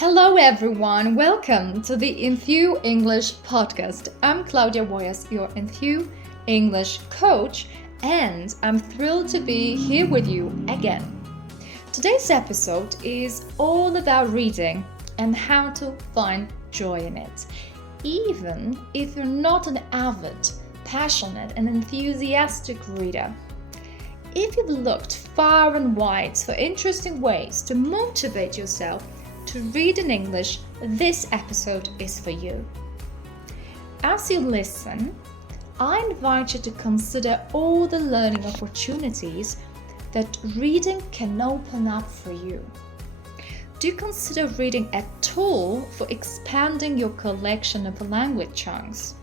Hello everyone, welcome to the Enthu English Podcast. I'm Klaudia, your Enthu English coach, and I'm thrilled to be here with you again. Today's episode is all about reading and how to find joy in it, even if you're not an avid, passionate, and enthusiastic reader. If you've looked far and wide for interesting ways to motivate yourself to read in English, this episode is for you. As you listen, I invite you to consider all the learning opportunities that reading can open up for you. Do you consider reading a tool for expanding your collection of language chunks?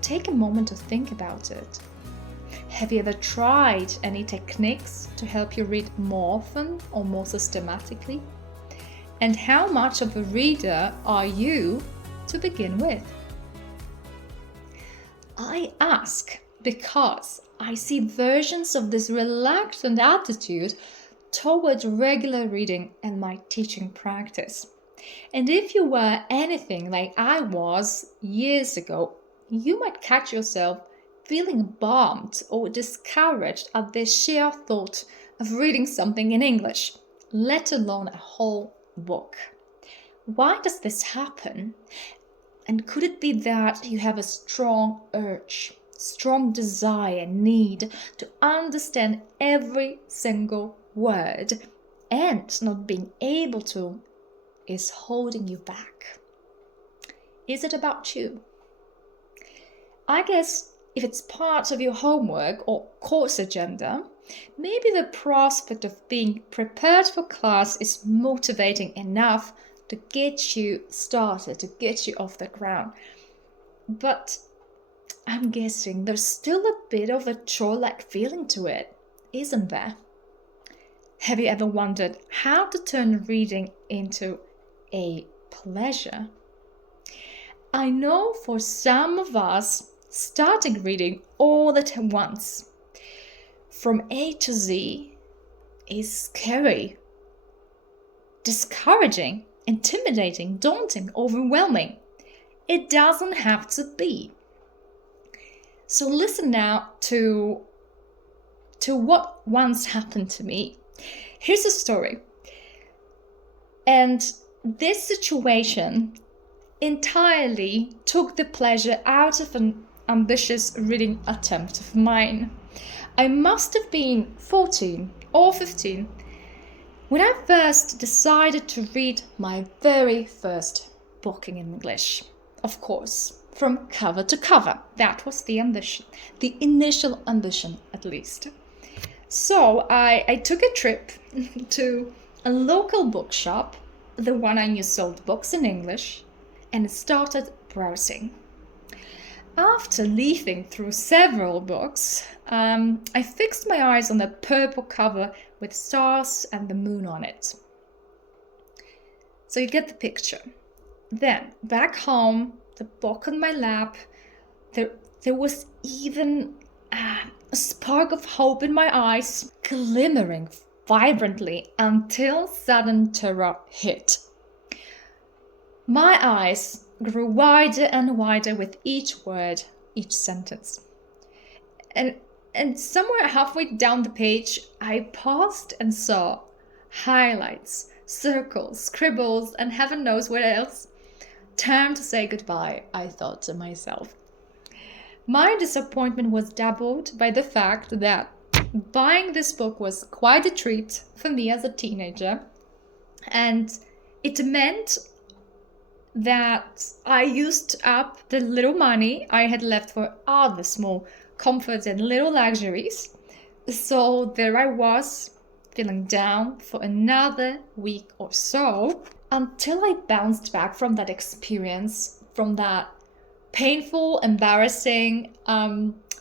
Take a moment to think about it. Have you ever tried any techniques to help you read more often or more systematically? And how much of a reader are you to begin with? I ask because I see versions of this reluctant attitude towards regular reading in my teaching practice. And if you were anything like I was years ago, you might catch yourself feeling bummed or discouraged at the sheer thought of reading something in English, let alone a whole book. Why does this happen? And could it be that you have a strong urge, strong desire, need to understand every single word, and not being able to is holding you back? Is it about you? I guess if it's part of your homework or course agenda, maybe the prospect of being prepared for class is motivating enough to get you started, to get you off the ground. But I'm guessing there's still a bit of a chore-like feeling to it, isn't there? Have you ever wondered how to turn reading into a pleasure? I know for some of us, starting reading all at once from A to Z is scary, discouraging, intimidating, daunting, overwhelming. It doesn't have to be. So listen now to what once happened to me. Here's a story. And this situation entirely took the pleasure out of an ambitious reading attempt of mine. I must have been 14 or 15 when I first decided to read my very first book in English. Of course, from cover to cover. That was the ambition, the initial ambition at least. So I took a trip to a local bookshop, the one I knew sold books in English, and started browsing. After leafing through several books, I fixed my eyes on the purple cover with stars and the moon on it. So you get the picture. Then, back home, the book on my lap, there was even a spark of hope in my eyes, glimmering vibrantly until sudden terror hit. My eyes grew wider and wider with each word, each sentence. And somewhere halfway down the page, I paused and saw highlights, circles, scribbles, and heaven knows what else. Time to say goodbye, I thought to myself. My disappointment was doubled by the fact that buying this book was quite a treat for me as a teenager, and it meant that I used up the little money I had left for other small comforts and little luxuries. So there I was, feeling down for another week or so, until I bounced back from that experience, from that painful, embarrassing,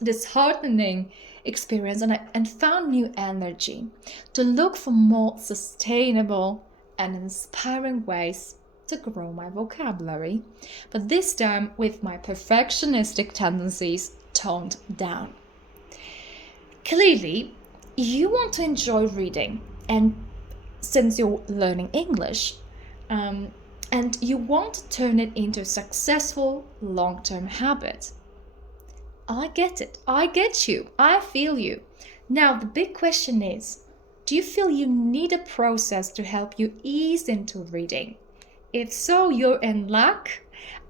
disheartening experience, and found new energy to look for more sustainable and inspiring ways to grow my vocabulary, but this time with my perfectionistic tendencies toned down. Clearly, you want to enjoy reading, and since you're learning English, and you want to turn it into a successful long-term habit. I get it. I get you. I feel you. Now, the big question is, do you feel you need a process to help you ease into reading? If so, you're in luck.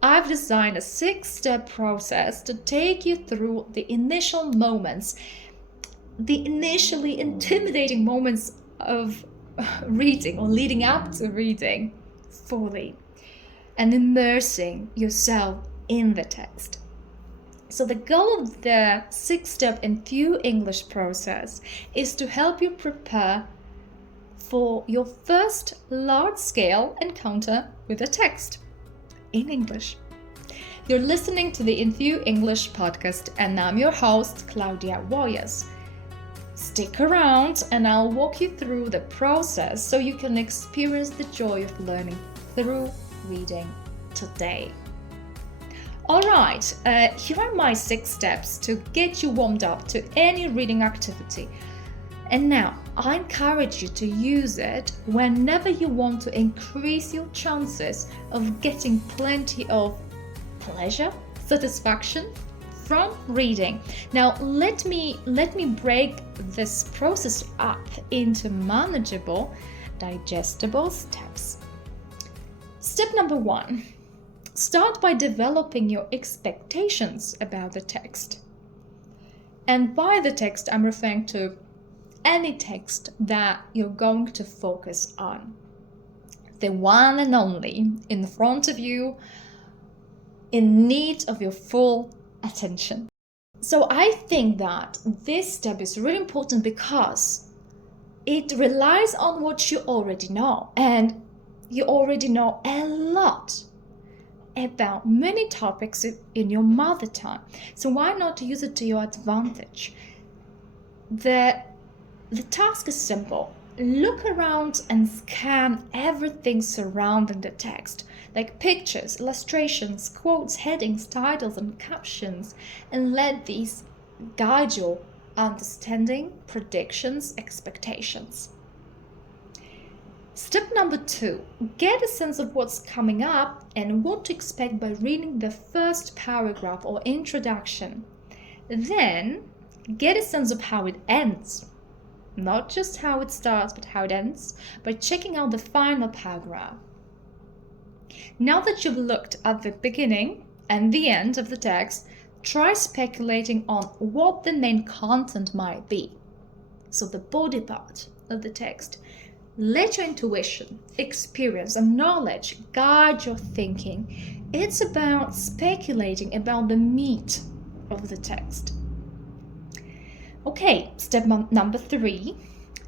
I've designed a 6-step process to take you through the initial moments, the initially intimidating moments of reading or leading up to reading fully, and immersing yourself in the text. So the goal of the 6-step Enthu English process is to help you prepare for your first large-scale encounter with a text in English. You're listening to the Enthu English podcast, and I'm your host, Klaudia. Stick around and I'll walk you through the process so you can experience the joy of learning through reading today. Alright, here are my 6 steps to get you warmed up to any reading activity. And now, I encourage you to use it whenever you want to increase your chances of getting plenty of pleasure, satisfaction from reading. Now, let me break this process up into manageable, digestible steps. Step number 1. Start by developing your expectations about the text. And by the text, I'm referring to any text that you're going to focus on. The one and only in front of you, in need of your full attention. So I think that this step is really important because it relies on what you already know. And you already know a lot about many topics in your mother tongue. So why not use it to your advantage? The task is simple. Look around and scan everything surrounding the text, like pictures, illustrations, quotes, headings, titles, and captions, and let these guide your understanding, predictions, expectations. Step number 2, get a sense of what's coming up and what to expect by reading the first paragraph or introduction. Then, get a sense of how it ends. Not just how it starts, but how it ends, by checking out the final paragraph. Now that you've looked at the beginning and the end of the text, try speculating on what the main content might be. So the body part of the text. Let your intuition, experience, and knowledge guide your thinking. It's about speculating about the meat of the text. Okay, step number 3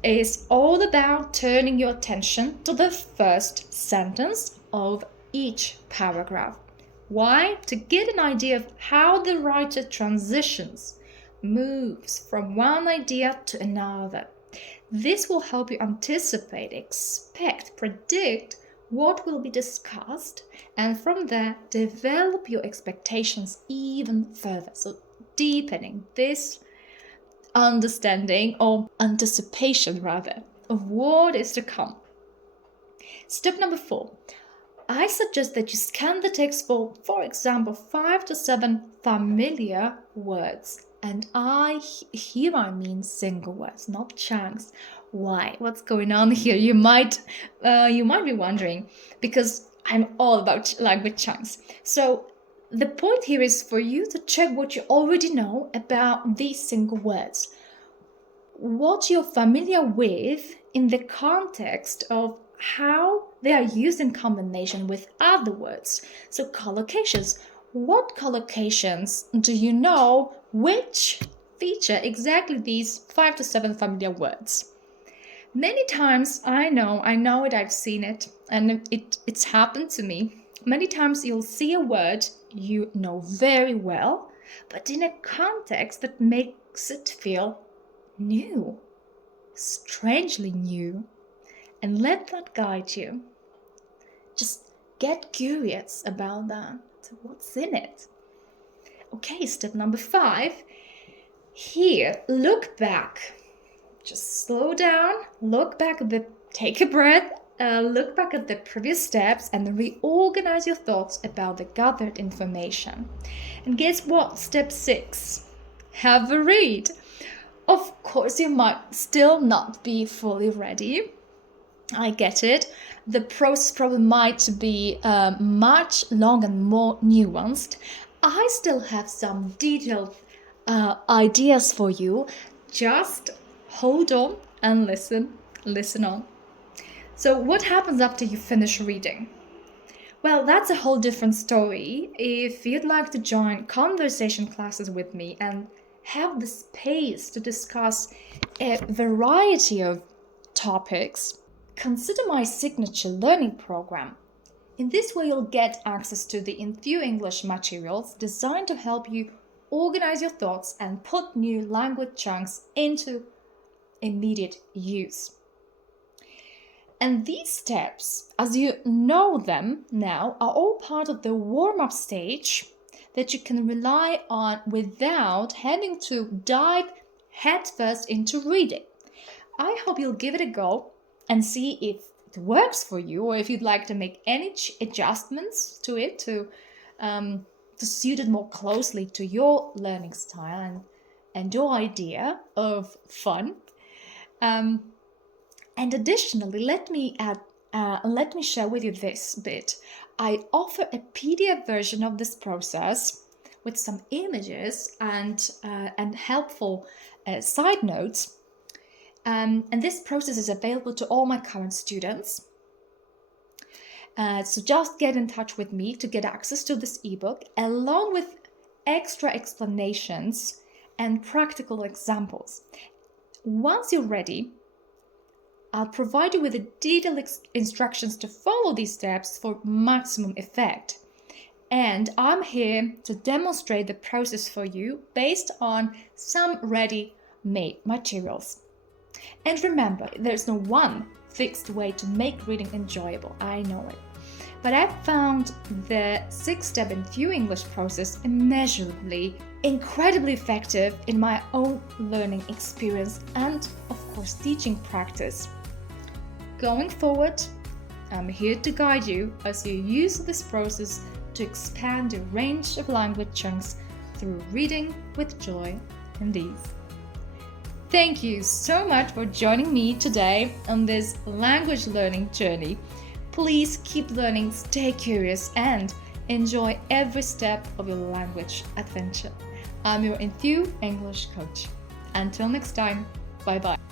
is all about turning your attention to the first sentence of each paragraph. Why? To get an idea of how the writer transitions, moves from one idea to another. This will help you anticipate, expect, predict what will be discussed, and from there develop your expectations even further. So deepening this understanding or anticipation rather of what is to come. Step number 4. I suggest that you scan the text for example, 5 to 7 familiar words. And I mean single words, not chunks. Why? What's going on here? You might be wondering, because I'm all about language chunks. So the point here is for you to check what you already know about these single words. What you're familiar with in the context of how they are used in combination with other words. So collocations. What collocations do you know which feature exactly these 5 to 7 familiar words? Many times, I know it, I've seen it, and it's happened to me. Many times you'll see a word you know very well, but in a context that makes it feel new, strangely new, and let that guide you. Just get curious about that. What's in it? Okay, step number 5. Here, look back. Just slow down, look back a bit, take a breath, look back at the previous steps and reorganize your thoughts about the gathered information. And guess what? Step 6. Have a read. Of course, you might still not be fully ready. I get it. The process probably might be much longer and more nuanced. I still have some detailed ideas for you. Just hold on and listen on. So what happens after you finish reading? Well, that's a whole different story. If you'd like to join conversation classes with me and have the space to discuss a variety of topics, consider my signature learning program. In this way, you'll get access to the Enthu English materials designed to help you organize your thoughts and put new language chunks into immediate use. And these steps, as you know them now, are all part of the warm-up stage that you can rely on without having to dive headfirst into reading. I hope you'll give it a go and see if it works for you, or if you'd like to make any adjustments to it to suit it more closely to your learning style and your idea of fun. And additionally, let me share with you this bit. I offer a PDF version of this process with some images and helpful side notes. And this process is available to all my current students. So just get in touch with me to get access to this ebook, along with extra explanations and practical examples. Once you're ready, I'll provide you with the detailed instructions to follow these steps for maximum effect. And I'm here to demonstrate the process for you based on some ready-made materials. And remember, there's no one fixed way to make reading enjoyable. I know it. But I've found the 6-step Enthu English process immeasurably, incredibly effective in my own learning experience and, of course, teaching practice. Going forward, I'm here to guide you as you use this process to expand your range of language chunks through reading with joy and ease. Thank you so much for joining me today on this language learning journey. Please keep learning, stay curious, and enjoy every step of your language adventure. I'm your Enthu English coach. Until next time, bye-bye.